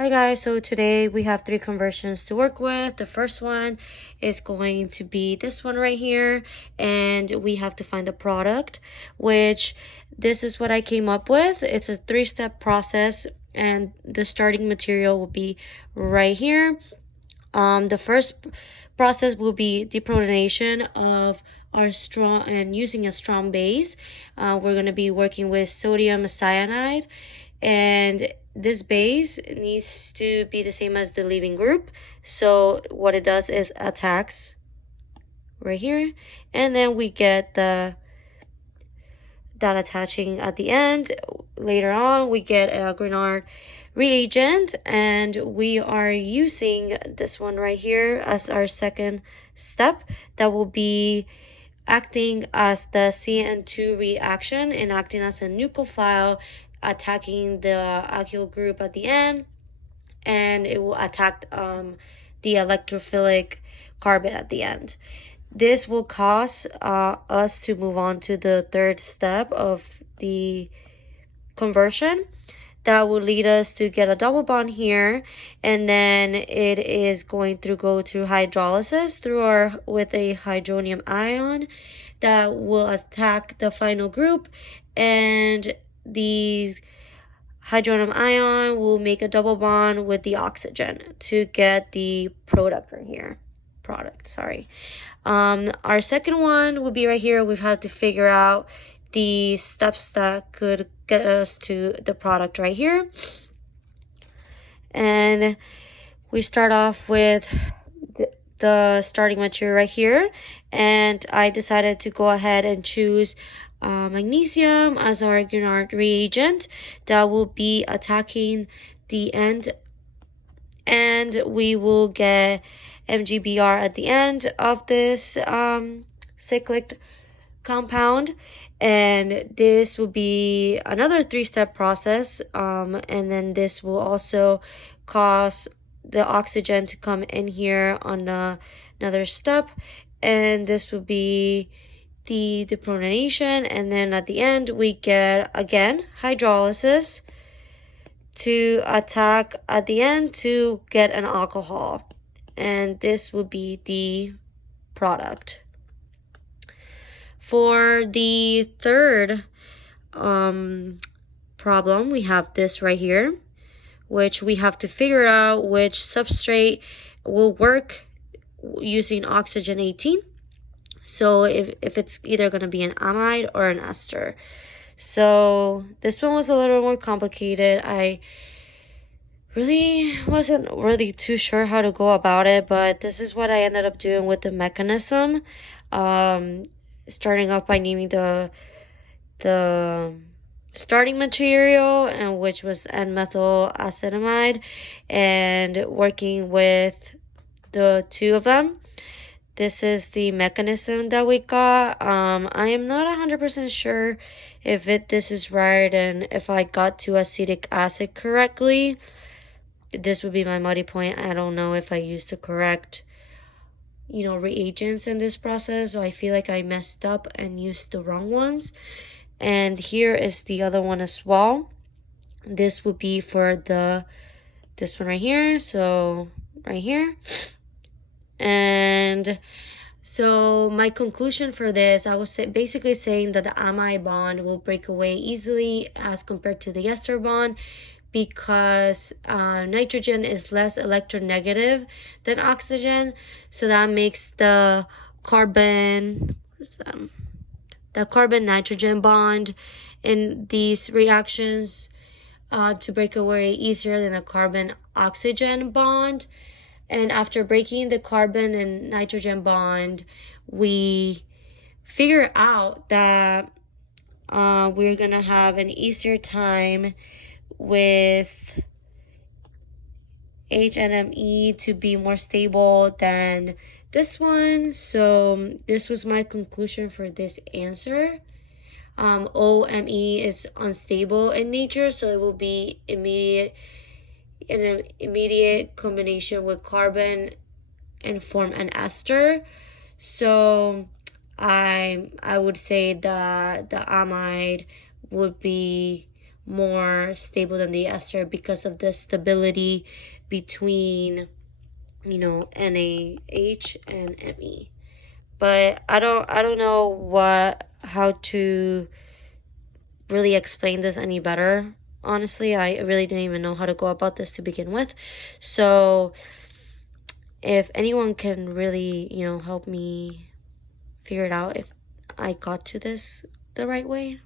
Hi guys, so today we have three conversions to work with. The first one is going to be this one right here, and we have to find the product, which this is what I came up with. It's a three-step process, and the starting material will be right here. The first process will be deprotonation of our strong and using a strong base. We're going to be working with sodium cyanide, and this base needs to be the same as the leaving group. So what it does is attacks right here, and then we get that attaching at the end. Later on we get a Grignard reagent, and we are using this one right here as our second step that will be acting as the CN2 reaction and acting as a nucleophile, attacking the alkyl group at the end, and it will attack the electrophilic carbon at the end. This will cause us to move on to the third step of the conversion. That will lead us to get a double bond here, and then it is going to go through hydrolysis with a hydronium ion that will attack the final group, and the hydronium ion will make a double bond with the oxygen to get the product right here. Our second one will be right here. We've had to figure out the steps that could get us to the product right here. And we start off with the starting material right here, and I decided to go ahead and choose magnesium as our Grignard reagent that will be attacking the end, and we will get MgBr at the end of this cyclic compound, and this will be another three-step process, and then this will also cause the oxygen to come in here on another step, and this will be the deprotonation, and then at the end we get again hydrolysis to attack at the end to get an alcohol, and this will be the product. For the third problem, we have this right here, which we have to figure out which substrate will work using oxygen 18. So if it's either going to be an amide or an ester. So this one was a little more complicated. I really wasn't really too sure how to go about it, but this is what I ended up doing with the mechanism. Starting off by naming the starting material, and which was N-methyl acetamide, and working with the two of them. This is the mechanism that we got. I am not 100% sure if this is right and if I got to acetic acid correctly. This would be my muddy point. I don't know if I used the correct reagents in this process, so I feel like I messed up and used the wrong ones. And here is the other one as well. This would be for this one right here, so right here. And so my conclusion for this, I was basically saying that the amide bond will break away easily as compared to the ester bond, because nitrogen is less electronegative than oxygen, so that makes the carbon nitrogen bond in these reactions to break away easier than the carbon oxygen bond. And after breaking the carbon and nitrogen bond, we figure out that we're gonna have an easier time with HNME to be more stable than this one. So this was my conclusion for this answer. OME is unstable in nature, so it will be an immediate combination with carbon and form an ester. So I would say that the amide would be more stable than the ester because of the stability between, you know, NaH and Me. But I don't know how to really explain this any better. Honestly, I really didn't even know how to go about this to begin with. So if anyone can really, you know, help me figure it out if I got to this the right way,